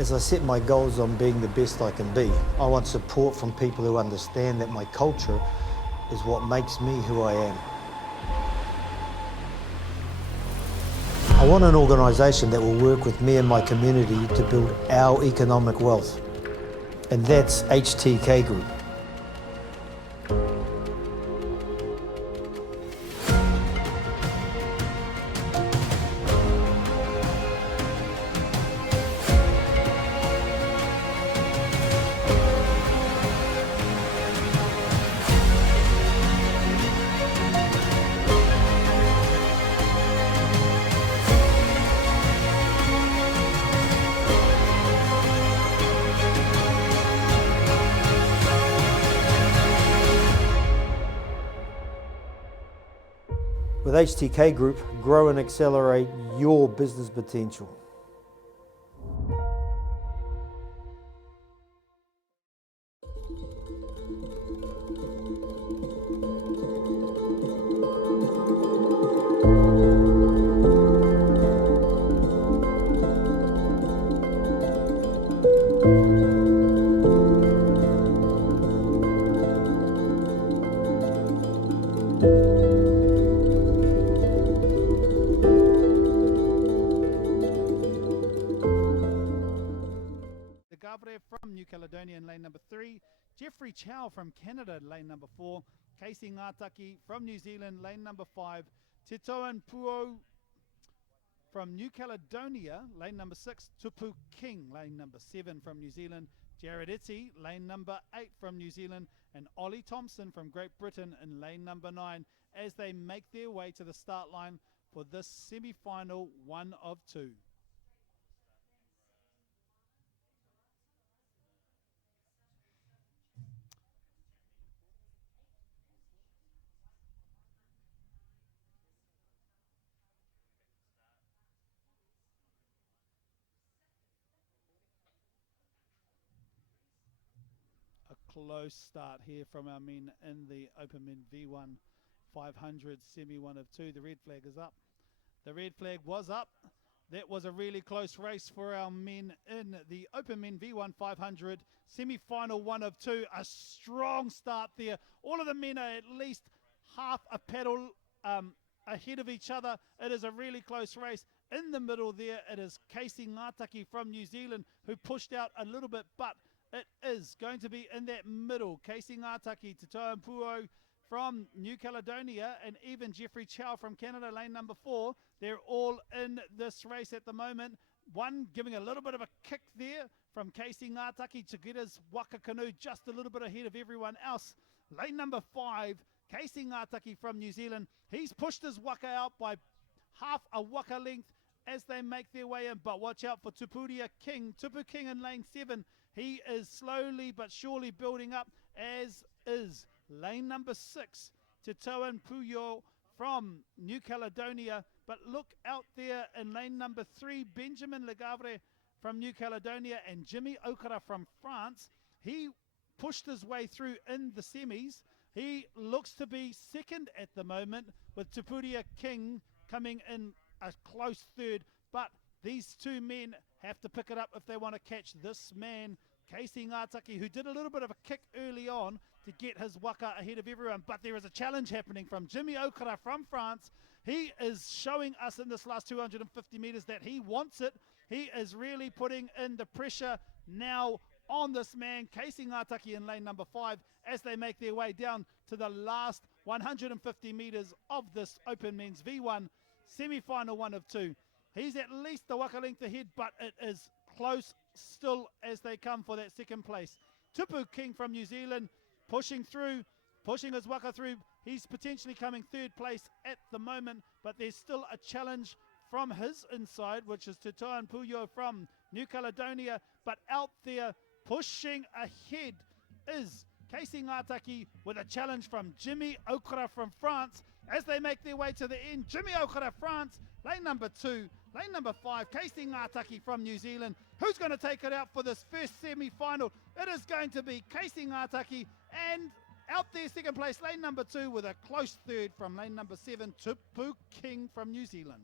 As I set my goals on being the best I can be, I want support from people who understand that my culture is what makes me who I am. I want an organisation that will work with me and my community to build our economic wealth, and that's HTK Group. With HTK Group, grow and accelerate your business potential. From New Caledonia in lane number 3, Jeffrey Chow from Canada, lane number 4, Casey Ngataki from New Zealand, lane number 5, Titoan Puo from New Caledonia, lane number 6, Tupu King, lane number 7 from New Zealand, Jared Itty, lane number 8 from New Zealand, and Ollie Thompson from Great Britain in lane number 9 as they make their way to the start line for this semi-final 1 of 2. Close start here from our men in the Open Men V1 500 semi 1 of 2. The red flag is up. The red flag was up. That was a really close race for our men in the Open Men V1 500 semi-final 1 of 2. A strong start there. All of the men are at least half a pedal ahead of each other. It is a really close race. In the middle there, it is Casey Ngataki from New Zealand who pushed out a little bit, but it is going to be in that middle. Casey Ngataki, Titoan Puo from New Caledonia, and even Jeffrey Chow from Canada, lane number 4. They're all in this race at the moment. One giving a little bit of a kick there from Casey Ngataki to get his waka canoe just a little bit ahead of everyone else. Lane number 5, Casey Ngataki from New Zealand. He's pushed his waka out by half a waka length as they make their way in, but watch out for Tupu King in lane 7. He is slowly but surely building up, as is lane number 6, Titoan Puyo from New Caledonia. But look out there in lane number 3, Benjamin Legavre from New Caledonia and Jimmy Okara from France. He pushed his way through in the semis. He looks to be second at the moment, with Tupuria King coming in a close third. But these two men have to pick it up if they want to catch this man, Casey Ngataki, who did a little bit of a kick early on to get his waka ahead of everyone. But there is a challenge happening from Jimmy Okara from France. He is showing us in this last 250 meters that he wants it. He is really putting in the pressure now on this man, Casey Ngataki, in lane number 5, as they make their way down to the last 150 meters of this Open Men's V1 semi-final 1 of 2. He's at least the waka length ahead, but it is close still as they come for that second place. Tupu King from New Zealand pushing through, pushing his waka through. He's potentially coming third place at the moment, but there's still a challenge from his inside, which is Titoan Puyo from New Caledonia. But out there pushing ahead is Casey Ngataki with a challenge from Jimmy Okara from France as they make their way to the end. Jimmy Okara, France, lane number 2. Lane number 5, Casey Ngataki from New Zealand. Who's going to take it out for this first semi-final? It is going to be Casey Ngataki, and out there second place, lane number 2, with a close third from lane number 7, Tupu King from New Zealand.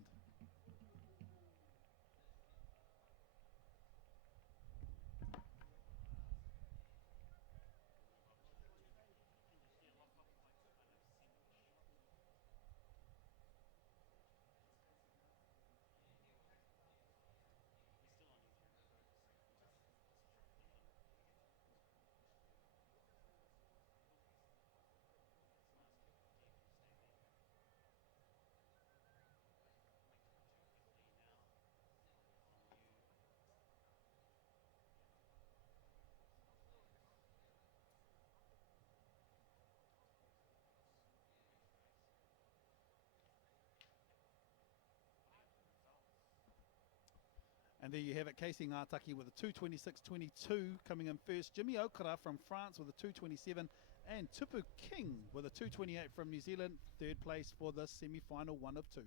And there you have it, Casey Ngataki with a 2:26.22 coming in first. Jimmy Okara from France with a 2:27, and Tupu King with a 2:28 from New Zealand, third place for the semi-final 1 of 2.